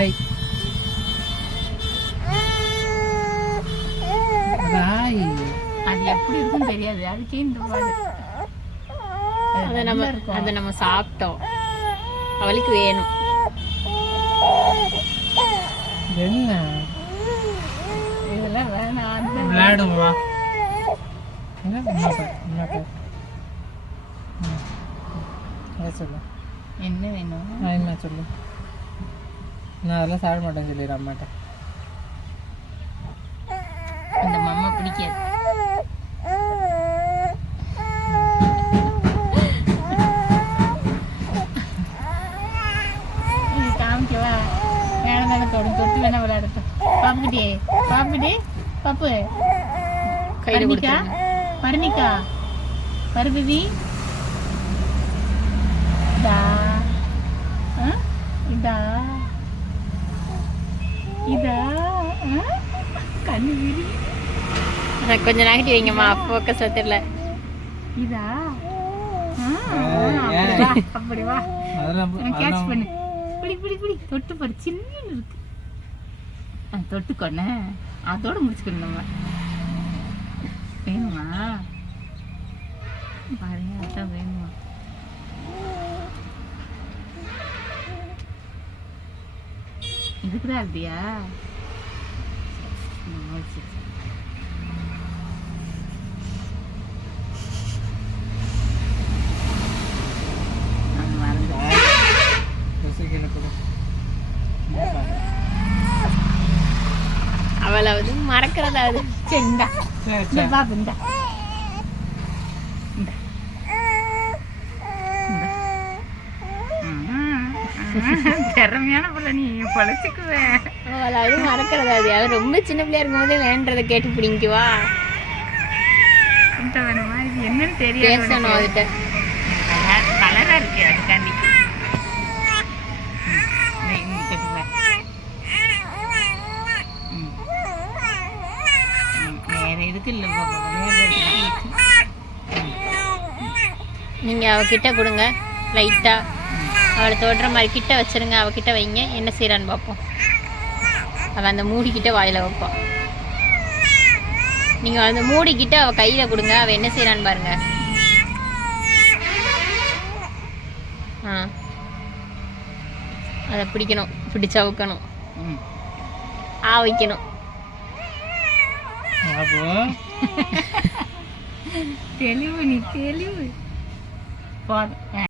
ராய் ராய். அது எப்படி இருக்குன்னு தெரியாது, அதுக்கே இந்த பாடு. அதை நம்ம சாப்பிட்டோம், அவளுக்கு வேணும். என்ன இதெல்லாம் வேணாம். விளையாடுவா சொல்லு என்ன வேணும்? என்ன சொல்லு. நான் அதெல்லாம் சாப்பிட மாட்டேன்னு சொல்லிடுறேன் அம்மாட்ட. அந்த மம்மா பிடிக்காது. காமிக்கவா? வேலை மேலே தொட்டு வேணா விளையாடட்டும். பாப்புக்கிட்டே பாப்புக்கிட்டே பாப்பு பரணிக்கா பரணிக்கா பருபதி இதா இதா இதா கண்ணு விரி. கொஞ்சம் நகட்டி வைங்கம்மா, ஃபோக்கஸ் தெரியல. இதா அப்படி வா, கேட்ச் பண்ணு. பிடி பிடி பிடி, தொட்டு பாரு, சின்ன இருக்கு. தொட்டுக்கொண்ண அதோட முடிச்சுக்கணும் நம்ம. வேணுமா பாருங்க, அதான் வேணுமா. இதுக்குதான் அப்படியா? அவளாவது மறக்கிறதாவது. சரிண்டா பாபு, இந்தா திறமையான பிள்ளை, நீ பொழைச்சிக்குவேன். அவளாவது மறக்கிறதாவது. அவள் ரொம்ப சின்ன பிள்ளையா இருக்கும் போதே வேண்டதை கேட்டு பிடிக்குவா. வேணுமா? இது என்னன்னு தெரியாது. பேசணும் அதுகிட்ட. கலரா இருக்கு, அதுக்காண்டி. வேற எதுக்கு இல்ல, நீங்க அவகிட்ட கொடுங்க, லைட்டா அவளை தொடுற மாதிரி கிட்ட வச்சிருங்க. அவகிட்ட வைங்க, என்ன செய்யறான்னு பார்ப்போம். அவள் அந்த மூடிக்கிட்ட வாயில வைப்பான். நீங்க அந்த மூடிக்கிட்ட அவள் கையில கொடுங்க, அவள் என்ன செய்யறான்னு பாருங்க. அதை பிடிக்கணும், பிடிச்சு அவுக்கணும், வைக்கணும். தெளிவு, நீ தெளிவு. போதும்.